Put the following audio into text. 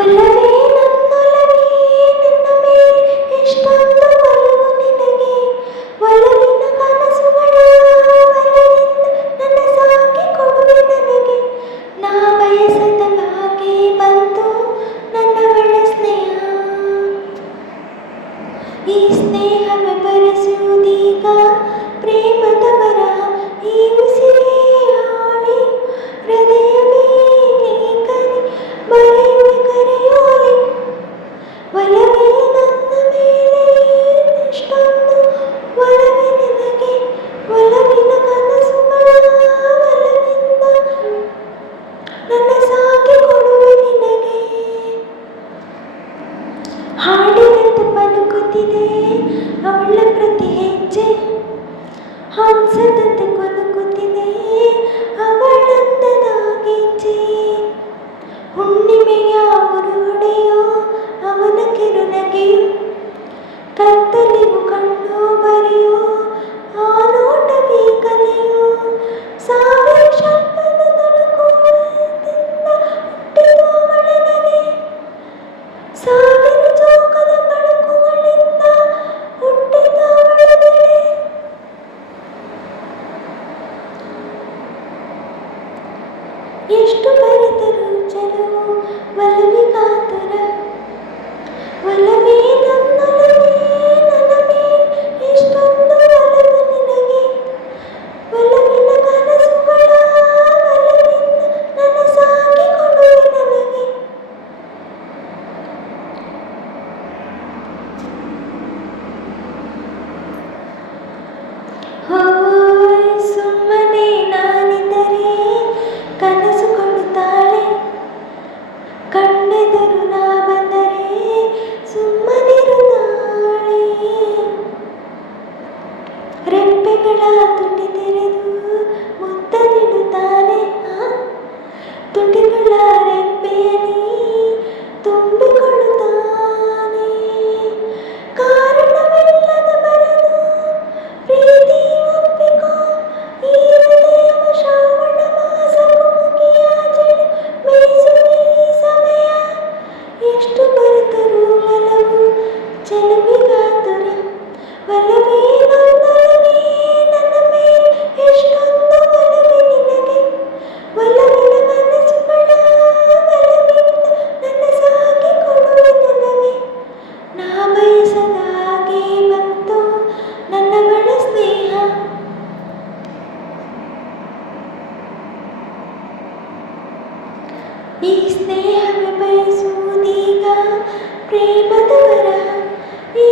ಒಲವೇ ನನ್ನೊಲವೇ ನಿನ್ನ ಮೇಲೆ ಎಷ್ಟೊಂದು ಒಲವು ನಿನಗೆ. ಒಲವಿನ ಕನಸುಗಳ ಬಲದಿಂದ ನನ್ನ ಸಾಕಿ ಕೊಡುವೆ ನನಗೆ. ನಾ ಬಯಸದ ಹಾಗೆ ಬಂತು ನನ್ನವಳ ಸ್ನೇಹ. ಈ ಸ್ನೇಹವೇ ಬರೆಸುವುದೀಗ ಪ್ರೇಮದ ಬರಹ. ಈ ಉಸಿರೇ ಹಾಳೆ ಹೃದಯವೇ ಲೇಖನಿ ಬರೆಯುವೆ ಕರೆಯೋಲೆ. ಒಲವೇ ನನ್ನ ಮೇಲೆ ಎಷ್ಟೊಂದು ಒಲವೇ ನಿನಗೆ. ಒಲವಿನ ಕನಸುಗಳ ಬಲದಿಂದ ನನ್ನ ಸಾಕಿ ಕೊಡುವೆ ನಿನಗೆ. ಹಾಡಿನಂತೆ ಪಲುಕುತ್ತಿದೆ ಅವಳ ಪ್ರತಿ ಹೆಜ್ಜೆ. ಹಂಸದಂತೆ ಕೊಲುಕುತ್ತಿದೆ ಅವಳಂದದ ಗೆಜ್ಜೆ. ಹುಣ್ಣಿಮೆಯ ಅವರು ಹೊಡೆಯೋ ಅವನ ಕಿರುನಗೆಯು. ಕತ್ತಲಿಗೂ ಕಣ್ಣು ಬರೆಯೋ ಆ ನೋಟವೇ ಕಲೆಯು. ಸಾವಿರ ಶಬ್ದದ ತಳಕೋಳದಿಂದ ಹುಟ್ಟಿತು ಅವಳ ನಗೆ. ಸಾವಿರ ಜೋಗದ ಬೆಳಕುಗಳಿಂದ ಹುಟ್ಟಿದ ಅವಳ ಬೆಳೆ. ಎಷ್ಟು ಬರೆದರೂ ಚೆಲುವು ಒಲವಿಗಾತುರ. ಒಲವೇ ನನ್ನೊಲವೇ ನನ್ನ ಮೇಲೆ ಎಷ್ಟೊಂದು ಒಲವು ನಿನಗೆ. ಒಲವಿನ ಕನಸುಗಳ ಬಲದಿಂದ ನನ್ನ ಸಾಕಿ ಕೊಡುವೆ ನನಗೆ. ಹೋಯ್ ಸುಮ್ಮನೆ ನಾನಿದ್ದರೆ ಕನಸು ಕೊಡುತ್ತಾಳೆ. ಕಣ್ಣೆದುರು ನಾ ಬಂದರೆ ಸುಮ್ಮನಿರುತ್ತಾಳೆ. ರೆಪ್ಪೆಗಳ ತುಟಿ ತೆರೆದು ಮುತ್ತ ನೀಡುತ್ತಾನೆ. ತುಟಿಗಳ ರೆಪ್ಪೆಯಲ್ಲಿ ತುಂಬಿಕೊಳ್ಳುತ್ತಾನೆ. ಕಾರಣವಿಲ್ಲದ ಬರದು ಪ್ರೀತಿ ಒಪ್ಪಿಕೋ. ಈ ಹೃದಯವ ಶ್ರಾವಣ ಮಾಸಕ್ಕೂ ಮುಗಿಯಾಚೆಳು ಬೇಯಿಸುವೆ ಈ ಸಮಯ. ಎಷ್ಟು ಬರೆದರೂ ಒಲವು ಚೆಲುವಿಗಾತುರ. ಒಲವೇ ನನ್ನೊಲವೇ ನನ್ನ ಮೇಲೆ ಎಷ್ಟೊಂದು ಒಲವೇ ನಿನಗೆ. ಒಲವಿನ ಕನಸುಗಳ ಬಲದಿಂದ ನನ್ನ ಸಾಕಿ ಕೊಡುವೆ ನನಗೆ. ನಾ ಬಯಸದ ಹಾಗೆ ಬಂತು ನನ್ನವಳ ಸ್ನೇಹ. ಈ ಸ್ನೇಹವೇ ಬಯಸುವುದೀಗ ಪ್ರೇಮದ ವರಹ. ಈ